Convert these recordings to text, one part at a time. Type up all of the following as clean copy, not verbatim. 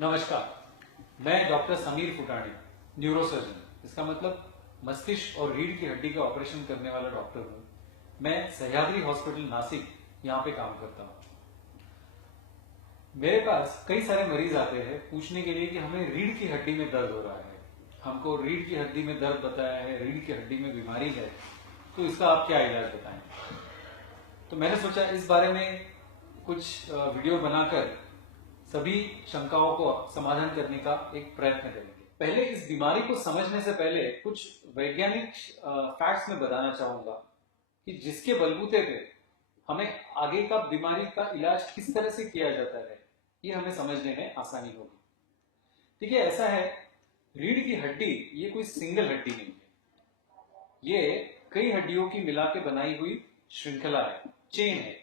नमस्कार, मैं doctor Sameer फुटाणी, neurosurgeon, इसका मतलब मस्तिष्क और रीढ़ की हड्डी का ऑपरेशन करने वाला डॉक्टर हूँ। मैं सह्याद्री हॉस्पिटल नासिक यहाँ पे काम करता हूँ। मेरे पास कई सारे मरीज आते हैं पूछने के लिए कि हमें रीढ़ की हड्डी में दर्द हो रहा है, हमको रीढ़ की हड्डी में दर्द बताया है, रीढ़ की हड्डी में बीमारी है, तो इसका आप क्या इलाज बताएं। तो मैंने सोचा इस बारे में कुछ वीडियो बनाकर सभी शंकाओं को समाधान करने का एक प्रयत्न करेंगे। पहले इस बीमारी को समझने से पहले कुछ वैज्ञानिक फैक्ट्स में बताना चाहूंगा कि जिसके बलबूते पे हमें आगे का बीमारी का इलाज किस तरह से किया जाता है, ये हमें समझने में आसानी होगी। देखिए, ऐसा है, रीढ़ की हड्डी ये कोई सिंगल हड्डी नहीं है, ये कई हड्डियों की मिला के बनाई हुई श्रृंखला है, चेन है।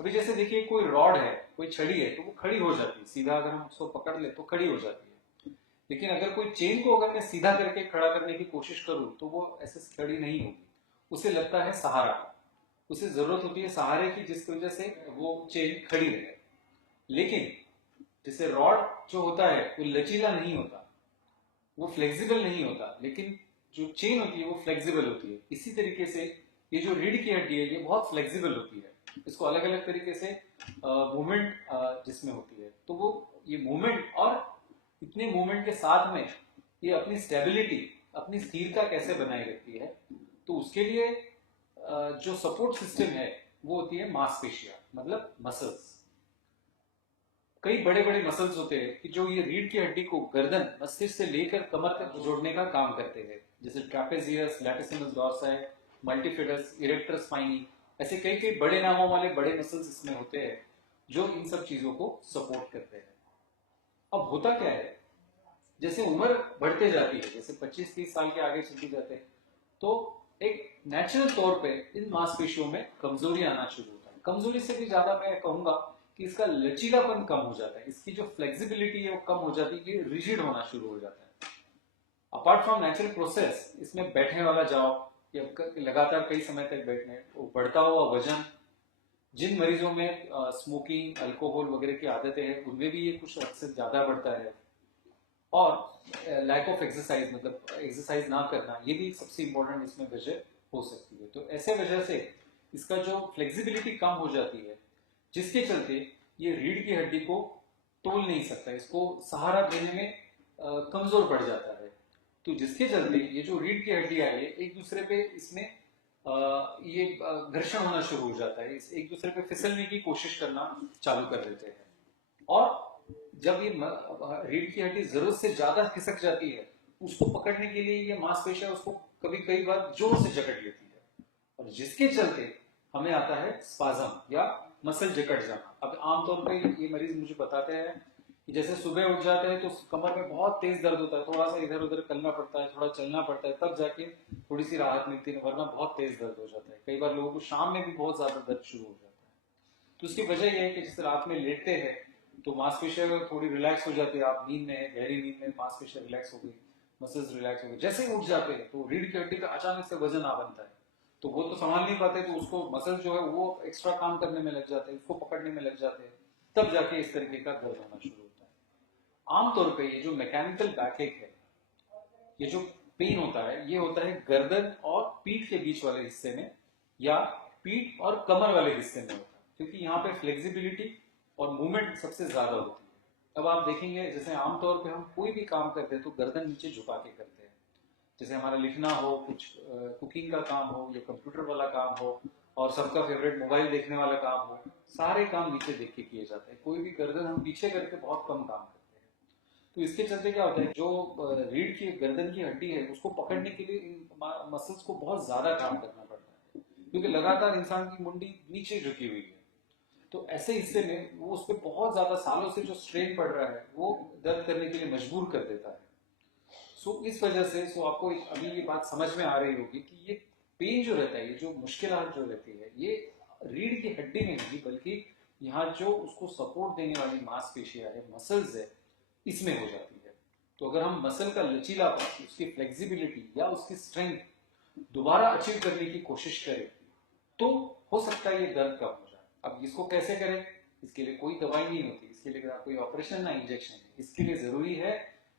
अभी जैसे देखिए, कोई रॉड है, कोई छड़ी है, तो वो खड़ी हो जाती है, सीधा अगर हम उसको पकड़ ले तो खड़ी हो जाती है। लेकिन अगर कोई चेन को अगर मैं सीधा करके खड़ा करने की कोशिश करूं तो वो ऐसे खड़ी नहीं होगी, उसे लगता है सहारा, उसे जरूरत होती है सहारे की, जिसकी वजह से वो चेन खड़ी रहे। लेकिन जैसे रॉड जो होता है वो लचीला नहीं होता, वो फ्लेक्सिबल नहीं होता, लेकिन जो चेन होती है वो फ्लेक्सिबल होती है। इसी तरीके से ये जो रीढ़ की हड्डी है ये बहुत फ्लेक्सिबल होती है, इसको अलग अलग तरीके से मूवमेंट जिसमें होती है, तो वो ये मूवमेंट और इतने मूवमेंट के साथ में ये अपनी स्टेबिलिटी, अपनी स्थिरता कैसे बनाए रखती है, तो उसके लिए जो सपोर्ट सिस्टम है वो होती है मांसपेशियां, मतलब मसल्स। कई बड़े बड़े मसल्स होते हैं कि जो ये रीढ़ की हड्डी को गर्दन, मस्तिष्क से लेकर कमर तक जोड़ने का काम करते हैं, जैसे trapezius, latissimus dorsi, multifidus, erector spinae, ऐसे कई कई बड़े नामों वाले बड़े मसल्स इसमें होते हैं जो इन सब चीजों को सपोर्ट करते हैं। अब होता क्या है, जैसे उम्र बढ़ते जाती है, जैसे 25-30 साल के आगे चलती जाते हैं, तो एक नेचुरल तौर पे इन मांसपेशियों में कमजोरी आना शुरू होता है। कमजोरी से भी ज्यादा मैं कहूंगा कि इसका लचीलापन कम हो जाता है, इसकी जो फ्लेक्सिबिलिटी है वो कम हो जाती है, रिजिड होना शुरू हो जाता है। अपार्ट फ्रॉम नेचुरल प्रोसेस, इसमें बैठने वाला जॉब या लगातार कई समय तक बैठने, वो बढ़ता हुआ वजन, जिन मरीजों में स्मोकिंग, अल्कोहल वगैरह की आदतें हैं उनमें भी ये कुछ हद से ज्यादा बढ़ता है, और लैक ऑफ एक्सरसाइज, मतलब एक्सरसाइज ना करना, ये भी सबसे इंपॉर्टेंट इसमें वजह हो सकती है। तो ऐसे वजह से इसका जो फ्लेक्सिबिलिटी कम हो जाती है, जिसके चलते ये रीढ़ की हड्डी को तोल नहीं सकता, इसको सहारा देने में कमजोर पड़ जाता है। तो जिसके चलते ये जो रीढ़ की हड्डियां है एक दूसरे पे इसमें ये घर्षण होना शुरू हो जाता है, इस एक दूसरे पे फिसलने की कोशिश करना चालू कर देते हैं, और जब ये रीढ़ की हड्डी जरूरत से ज्यादा खिसक जाती है, उसको पकड़ने के लिए ये मांसपेशियां उसको कभी कई बार जोर से जकड़ लेती है, और जिसके चलते हमें आता है स्पाज्म या मसल जकड़ जाना। अब आमतौर पे ये मरीज मुझे बताते हैं कि जैसे सुबह उठ जाते हैं तो कमर में बहुत तेज दर्द होता है, थोड़ा सा इधर उधर करना पड़ता है, थोड़ा चलना पड़ता है, तब जाके थोड़ी सी राहत मिलती है, वरना बहुत तेज दर्द हो जाता है। कई बार लोगों को शाम में भी बहुत ज्यादा दर्द शुरू हो जाता है। तो उसकी वजह यह है कि जैसे रात में लेटते हैं तो मांसपेशियां थोड़ी रिलैक्स हो जाती है, आप नींद में, गहरी नींद में मांसपेशियां रिलैक्स हो गई, मसल्स रिलैक्स हो गए, जैसे ही उठ जाते हैं तो रीढ़ की हड्डी का अचानक से वजन आ बनता है, तो वो तो संभाल नहीं पाते, तो उसको मसल जो है वो एक्स्ट्रा काम करने में लग जाते हैं, उसको पकड़ने में लग जाते हैं, तब जाके इस तरीके का दर्द होना शुरू होता है। आमतौर पे ये जो मैकेनिकल बैकएक है, ये जो पेन होता है, ये होता है गर्दन और पीठ के बीच वाले हिस्से में, या पीठ और कमर वाले हिस्से में होता है, क्योंकि यहाँ पे फ्लेक्सिबिलिटी और मूवमेंट सबसे ज्यादा होती है। अब आप देखेंगे, जैसे आमतौर पे हम कोई भी काम करते हैं तो गर्दन नीचे झुका के करते हैं, जैसे हमारा लिखना हो, कुछ कुकिंग का काम हो, या कंप्यूटर वाला काम हो, और सबका फेवरेट मोबाइल देखने वाला काम हो, सारे काम नीचे देख के किए जाते हैं, कोई भी गर्दन हम पीछे करके बहुत कम काम करते हैं। तो इसके चलते क्या होता है, जो रीढ़ की गर्दन की हड्डी है उसको पकड़ने के लिए इन मसल्स को बहुत ज्यादा काम करना पड़ता है, क्योंकि लगातार इंसान की मुंडी नीचे झुकी हुई है। तो ऐसे हिस्से में वो उस पर बहुत ज्यादा सालों से जो स्ट्रेन पड़ रहा है वो दर्द करने के लिए मजबूर कर देता है। सो इस वजह से आपको अभी ये बात समझ में आ रही होगी कि ये पेन जो रहता है, ये जो मुश्किलात जो रहती है, ये रीढ़ की हड्डी में नहीं, बल्कि यहाँ जो उसको सपोर्ट देने वाली मांसपेशियां है, मसल्स है, इसमें हो जाती है। तो अगर हम मसल का लचीलापन, उसकी फ्लेक्सिबिलिटी या उसकी स्ट्रेंथ दोबारा अचीव करने की कोशिश करें, तो हो सकता है ये दर्द कम हो जाए। अब इसको कैसे करें, इसके लिए कोई दवाई नहीं होती, इसके लिए कोई ऑपरेशन ना इंजेक्शन है, इसके लिए जरूरी है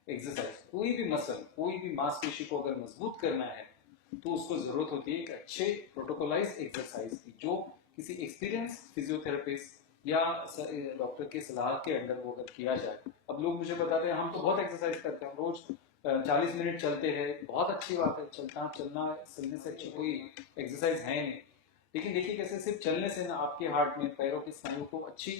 एक्सरसाइज। कोई भी मसल, कोई भी मांसपेशी को अगर मजबूत करना है तो उसको जरूरत होती है एक अच्छे प्रोटोकोलाइज एक्सरसाइज की, जो किसी एक्सपीरियंस फिजियोथेरेपिस्ट या डॉक्टर के सलाह के अंडर वो अगर किया जाए। अब लोग मुझे बताते हैं हम तो बहुत एक्सरसाइज करते हैं, रोज 40 मिनट चलते हैं, बहुत अच्छी बात है, चलने से अच्छी कोई एक्सरसाइज है नहीं। लेकिन देखिए कैसे सिर्फ चलने से ना आपके हार्ट में पैरों के स्नायु को अच्छी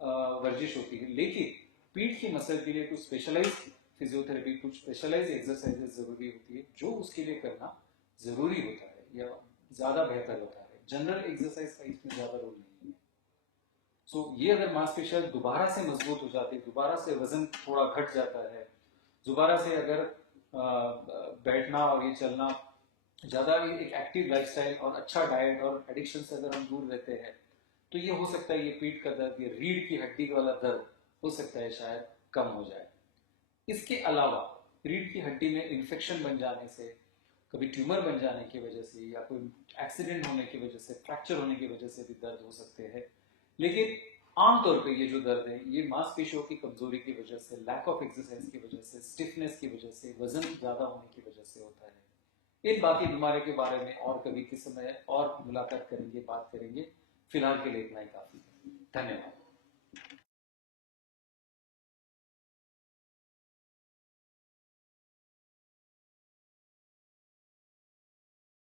वर्जिश होती है, लेकिन पीठ की मसल के लिए कुछ स्पेशलाइज फिजियोथेरेपी, कुछ स्पेशलाइज एक्सरसाइजेस जरूरी होती है, जो उसके लिए करना जरूरी होता है या ज्यादा बेहतर होता है। जनरल एक्सरसाइज का इसमें ज्यादा रोल नहीं है। सो ये अगर मांसपेशियां दोबारा से मजबूत हो जाती है, दोबारा से वजन थोड़ा घट जाता है, दोबारा से अगर बैठना और ये चलना, ज्यादा एक एक्टिव लाइफस्टाइल और अच्छा डाइट और एडिक्शन से अगर हम दूर रहते हैं, तो ये हो सकता है ये पीठ का दर्द, ये रीढ़ की हड्डी वाला दर्द हो सकता है शायद कम हो जाए। इसके अलावा रीढ़ की हड्डी में इन्फेक्शन बन जाने से, कभी ट्यूमर बन जाने की वजह से, या कोई एक्सीडेंट होने की वजह से, फ्रैक्चर होने की वजह से भी दर्द हो सकते हैं। लेकिन आमतौर पे ये जो दर्द है ये मांसपेशियों की कमजोरी की वजह से, लैक ऑफ एक्सरसाइज की वजह से, स्टिफनेस की वजह से, वजन ज्यादा होने की वजह से होता है। इन बाकी बीमारियों के बारे में और कभी किसी समय और मुलाकात करेंगे, बात करेंगे। फिलहाल के लिए इतना ही काफी है। धन्यवाद।